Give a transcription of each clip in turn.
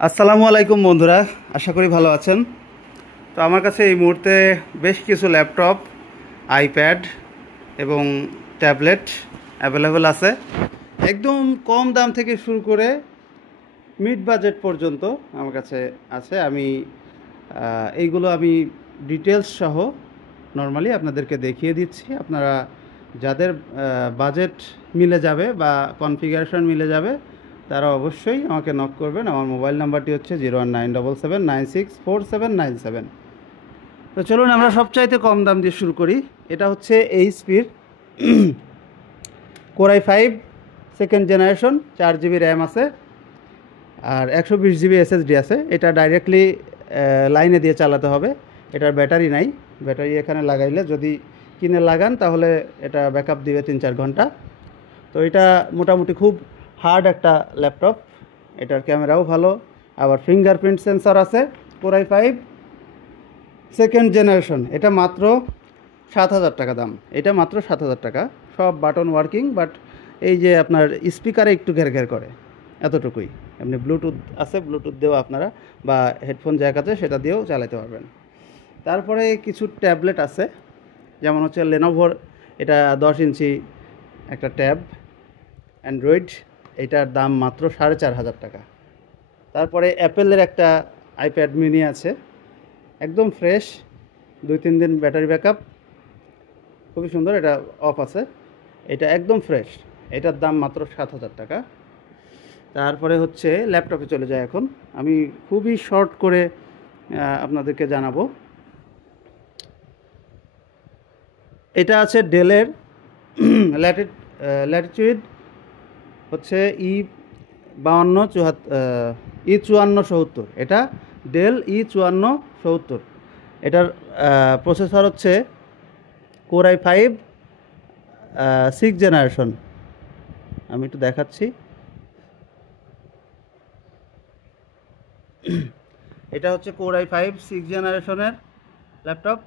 আসসালামু আলাইকুম বন্ধুরা, আশা করি ভালো আছেন। তো আমার কাছে এই মুহূর্তে বেশ কিছু ল্যাপটপ, আইপ্যাড এবং ট্যাবলেট অ্যাভেলেবেল আছে। একদম কম দাম থেকে শুরু করে মিড বাজেট পর্যন্ত আমার কাছে আছে। এইগুলো আমি ডিটেলস সহ নর্মালি আপনাদেরকে দেখিয়ে দিচ্ছি। আপনারা যাদের বাজেট মিলে যাবে বা কনফিগারেশন মিলে যাবে তারা অবশ্যই আমাকে নক করবেন। আমার মোবাইল নাম্বারটি হচ্ছে 019779647797। তো চলুন আমরা সবচাইতে কম দাম দিয়ে শুরু করি। এটা হচ্ছে এইচপির core i 5 second generation, 4 GB RAM আছে আর 120 GB SSD আছে। এটা ডাইরেক্টলি লাইনে দিয়ে চালাতে হবে, এটার ব্যাটারি নাই। ব্যাটারি এখানে লাগাইলে যদি কিনে লাগান তাহলে এটা ব্যাকআপ দিবে 3-4 ঘন্টা। তো এটা মোটামুটি খুব হার্ড একটা ল্যাপটপ। এটার ক্যামেরাও ভালো, আবার ফিঙ্গারপ্রিন্ট সেন্সর আছে। কোরাই 5 সেকেন্ড জেনারেশন, এটা মাত্র 7,000 টাকা দাম। এটা মাত্র 7,000 টাকা। সব বাটন ওয়ার্কিং, বাট এই যে আপনার স্পিকারে একটু ঘের ঘের করে, এতটুকুই। এমনি ব্লুটুথ আছে, ব্লুটুথ দিয়েও আপনারা বা হেডফোন জ্যাক আছে সেটা দিয়েও চালাতে পারবেন। তারপরে কিছু ট্যাবলেট আছে, যেমন হচ্ছে লেনোভোর, এটা 10 ইঞ্চি একটা ট্যাব অ্যান্ড্রয়েড, এটার দাম মাত্র 4,500 টাকা। তারপরে অ্যাপেলের একটা আইপ্যাড মিনি আছে, একদম ফ্রেশ, 2-3 দিন ব্যাটারি ব্যাকআপ, খুবই সুন্দর। এটা অফ আছে, এটা একদম ফ্রেশ। এটার দাম মাত্র 7,000 টাকা। তারপরে হচ্ছে ল্যাপটপে চলে যায়। এখন আমি খুবই শর্ট করে আপনাদেরকে জানাবো। এটা আছে ডেলের ল্যাটিটিউড, হচ্ছে E5470। এটা ডেল E5470। এটার প্রসেসর হচ্ছে কোরাই 5 6 জেনারেশন। আমি একটু দেখাচ্ছি। এটা হচ্ছে কোরাই 5 6 জেনারেশনের laptop,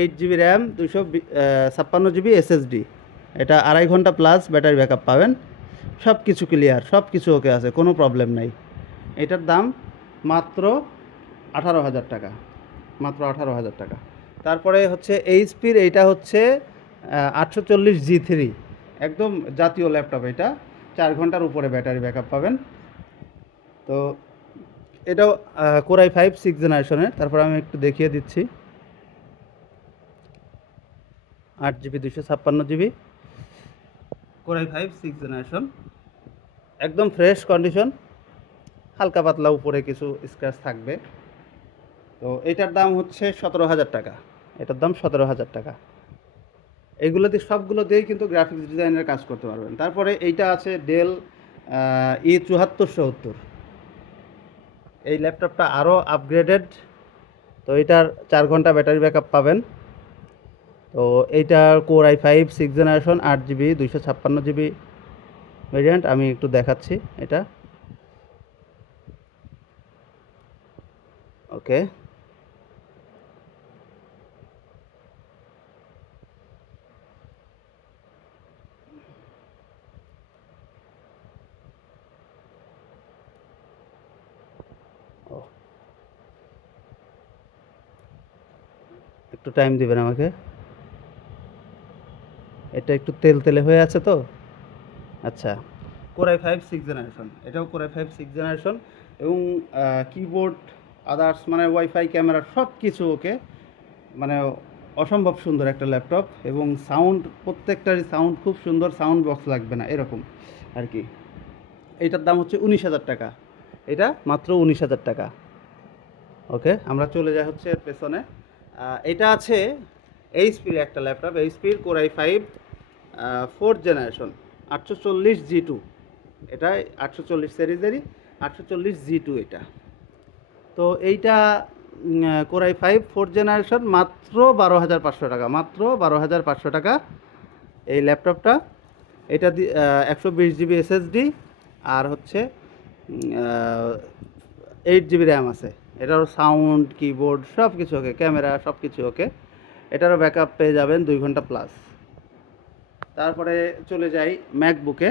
8 GB RAM, 256 GB SSD। এটা 2.5 ঘন্টা প্লাস ব্যাটারি ব্যাকআপ পাবেন। সব কিছু ক্লিয়ার, সব কিছু ওকে আছে, কোনো প্রবলেম নাই। এটার দাম মাত্র 18,000 টাকা, মাত্র 18,000 টাকা। তারপরে হচ্ছে এইচপির, এইটা হচ্ছে 840G3, একদম জাতীয় ল্যাপটপ। এটা 4 ঘন্টার উপরে ব্যাটারি ব্যাকআপ পাবেন। তো এটাও কোরাই 5 6 জেনারেশনের। তারপর আমি একটু দেখিয়ে দিচ্ছি। 8 GB 256 GB, কোরাই 5 6 জেনারেশন, একদম ফ্রেশ কন্ডিশন। হালকা পাতলা উপরে কিছু স্ক্র্যাচ থাকবে। তো এটার দাম হচ্ছে 17,000 টাকা। এটার দাম 17,000 টাকা। এইগুলোতে সবগুলো দিয়েই কিন্তু গ্রাফিক্স ডিজাইনের কাজ করতে পারবেন। তারপরে এইটা আছে ডেল E7470। এই ল্যাপটপটা আরও আপগ্রেডেড। তো এটার 4 ঘন্টা ব্যাটারি ব্যাকআপ পাবেন। তো এইটার core i 5 6 generation, 8 GB 256 GB variant. আমি একটু দেখাচ্ছি এটা। ওকে, একটু টাইম দিবেন আমাকে, এটা একটু তেল তেলে হয়ে আছে তো। আচ্ছা, কোরাই 5 6 জেনারেশন, এটাও কোরাই 5 6 জেনারেশন। এবং কিবোর্ড, আদার্স, মানে ওয়াইফাই, ক্যামেরা, সব কিছু ওকে। মানে অসম্ভব সুন্দর একটা ল্যাপটপ। এবং সাউন্ড, প্রত্যেকটারই সাউন্ড খুব সুন্দর, সাউন্ড বক্স লাগবে না এরকম আর কি। এইটার দাম হচ্ছে 19,000 টাকা। এটা মাত্র 19,000 টাকা। ওকে, আমরা চলে যাই হচ্ছে এর পেছনে। এটা আছে এইচপির একটা laptop, এইচপির core i 5 4th generation, 840G2। এটা 840 সিরিজেরই, 840G2 এটা। তো এইটা কোরাই 5 4th জেনারেশন, মাত্র 12,500 টাকা, মাত্র 12,500 টাকা এই ল্যাপটপটা। এটা 120 GB SSD আর হচ্ছে 8 GB র্যাম আছে। এটারও সাউন্ড, কিবোর্ড, সব কিছু ওকে, ক্যামেরা, সব কিছু ওকে। এটারও ব্যাকআপ পেয়ে যাবেন 2 ঘন্টা প্লাস। তারপরে চলে যাই ম্যাকবুকে।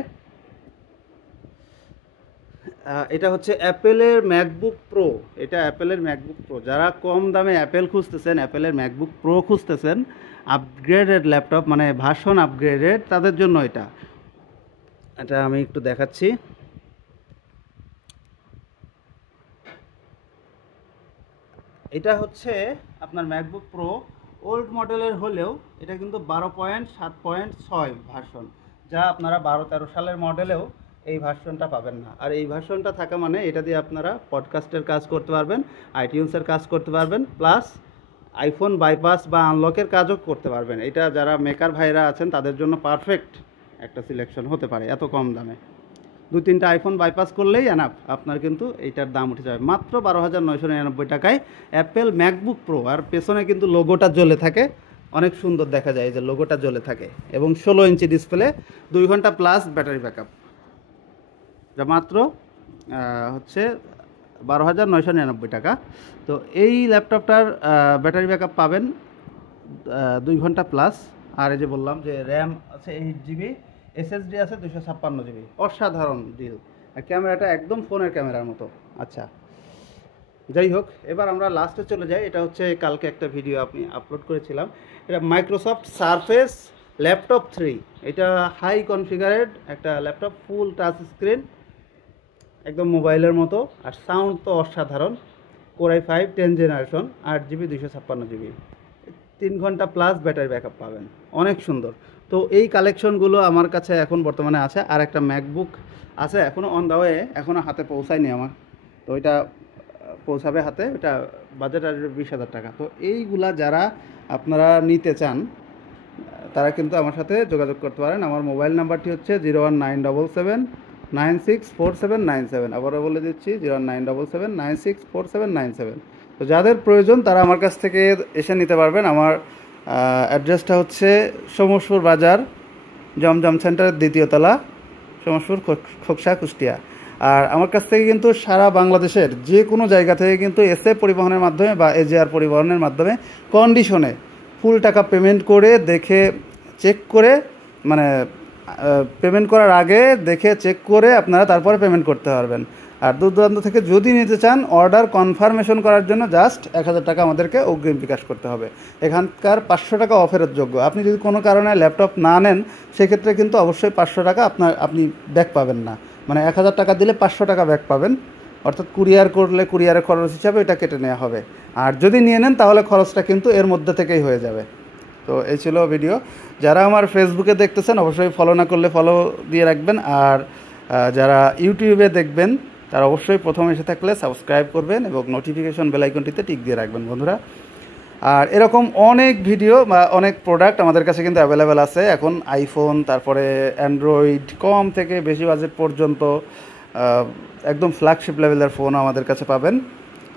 এটা হচ্ছে অ্যাপেলের ম্যাকবুক প্রো। এটা অ্যাপেলের ম্যাকবুক প্রো। যারা কম দামে অ্যাপেল খুঁজতেছেন, অ্যাপেলের ম্যাকবুক প্রো খুঁজতেছেন, আপগ্রেডেড ল্যাপটপ মানে ভার্সন আপগ্রেডেড, তাদের জন্য এটা। এটা আমি একটু দেখাচ্ছি। এটা হচ্ছে আপনার ম্যাকবুক প্রো, ওল্ড মডেলের হলেও এটা কিন্তু 12.7.6 ভার্সন, যা আপনারা 12-13 সালের মডেলেও এই ভার্সনটা পাবেন না। আর এই ভার্সনটা থাকা মানে এটা দিয়ে আপনারা পডকাস্টের কাজ করতে পারবেন, আইটিউন্সের কাজ করতে পারবেন, প্লাস আইফোন বাইপাস বা আনলকের কাজও করতে পারবেন। এটা যারা মেকার ভাইরা আছেন তাদের জন্য পারফেক্ট একটা সিলেকশন হতে পারে এত কম দামে। 2-3টা আইফোন বাইপাস করলেই এনাফ, আপনার কিন্তু এইটার দাম উঠে যাবে মাত্র 12,999 টাকায় অ্যাপেল ম্যাকবুক প্রো। আর পেছনে কিন্তু লোগোটা জ্বলে থাকে, অনেক সুন্দর দেখা যায় যে লোগোটা জ্বলে থাকে, এবং 16 ইঞ্চি ডিসপ্লে, 2 ঘন্টা প্লাস ব্যাটারি ব্যাকআপ। যা মাত্র হচ্ছে 12,999 টাকা। তো এই ল্যাপটপটার ব্যাটারি ব্যাকআপ পাবেন 2 ঘন্টা প্লাস। আর এই যে বললাম যে র্যাম আছে 8 GB, এসএসডি আছে 256 GB। অসাধারণ ডিল। আর ক্যামেরাটা একদম ফোনের ক্যামেরার মতো। আচ্ছা, যাই হোক, এবার আমরা লাস্টে চলে যাই। এটা হচ্ছে কালকে একটা ভিডিও আমি আপলোড করেছিলাম। এটা মাইক্রোসফট সারফেস ল্যাপটপ 3। এটা হাই কনফিগারেড একটা ল্যাপটপ, ফুল টাচ স্ক্রিন, একদম মোবাইলের মতো। আর সাউন্ড তো অসাধারণ। Core i5 10 generation, 8 GB 256 GB, 3 ঘন্টা প্লাস ব্যাটারি ব্যাকআপ পাবেন, অনেক সুন্দর। তো এই কালেকশনগুলো আমার কাছে এখন বর্তমানে আছে। আর একটা ম্যাকবুক আছে এখনও অন দ্য ওয়ে, এখনও হাতে পৌঁছায়নি আমার। তো ওইটা পৌঁছাবে হাতে, ওইটা বাজেট আর 20,000 টাকা। তো এইগুলা যারা আপনারা নিতে চান তারা কিন্তু আমার সাথে যোগাযোগ করতে পারেন। আমার মোবাইল নাম্বারটি হচ্ছে 01977964797। আবারও বলে দিচ্ছি 01977964797। তো যাদের প্রয়োজন তারা আমার কাছ থেকে এসে নিতে পারবেন। আমার অ্যাড্রেসটা হচ্ছে সমসপুর বাজার, জমজম সেন্টারের 2য় তলা, সমসপুর খোকসা, কুষ্টিয়া। আর আমার কাছ থেকে কিন্তু সারা বাংলাদেশের যে কোনো জায়গা থেকে কিন্তু এসএ পরিবহনের মাধ্যমে বা এজেআর পরিবহনের মাধ্যমে কন্ডিশনে ফুল টাকা পেমেন্ট করে দেখে চেক করে, মানে পেমেন্ট করার আগে দেখে চেক করে আপনারা তারপরে পেমেন্ট করতে পারবেন। আর দূর দূরান্ত থেকে যদি নিতে চান, অর্ডার কনফার্মেশন করার জন্য জাস্ট 1,000 টাকা আমাদেরকে অগ্রিম বিকাশ করতে হবে। এখানকার 500 টাকা অফেরত যোগ্য। আপনি যদি কোনো কারণে ল্যাপটপ না নেন সেক্ষেত্রে কিন্তু অবশ্যই 500 টাকা আপনি ব্যাক পাবেন না। মানে 1,000 টাকা দিলে 500 টাকা ব্যাক পাবেন, অর্থাৎ কুরিয়ার করলে কুরিয়ারের খরচ হিসাবে এটা কেটে নেওয়া হবে। আর যদি নিয়ে নেন তাহলে খরচটা কিন্তু এর মধ্যে থেকেই হয়ে যাবে। তো এই ছিল ভিডিও। যারা আমার ফেসবুকে দেখতেছেন অবশ্যই ফলো না করলে ফলো দিয়ে রাখবেন। আর যারা ইউটিউবে দেখবেন তারা অবশ্যই প্রথম এসে থাকলে সাবস্ক্রাইব করবেন এবং নোটিফিকেশন বেল আইকনটিতে টিক দিয়ে রাখবেন বন্ধুরা। আর এরকম অনেক ভিডিও বা অনেক প্রোডাক্ট আমাদের কাছে কিন্তু অ্যাভেলেবেল আছে এখন। আইফোন, তারপরে অ্যান্ড্রয়েড, কম থেকে বেশি বাজেট পর্যন্ত একদম ফ্ল্যাগশিপ লেভেলের ফোন আমাদের কাছে পাবেন।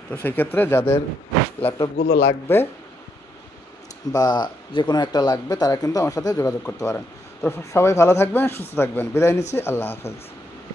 তো সেই ক্ষেত্রে যাদের ল্যাপটপগুলো লাগবে বা যে কোনো একটা লাগবে তারা কিন্তু আমার সাথে যোগাযোগ করতে পারেন। তো সবাই ভালো থাকবেন, সুস্থ থাকবেন। বিদায় নিচ্ছি, আল্লাহ হাফেজ।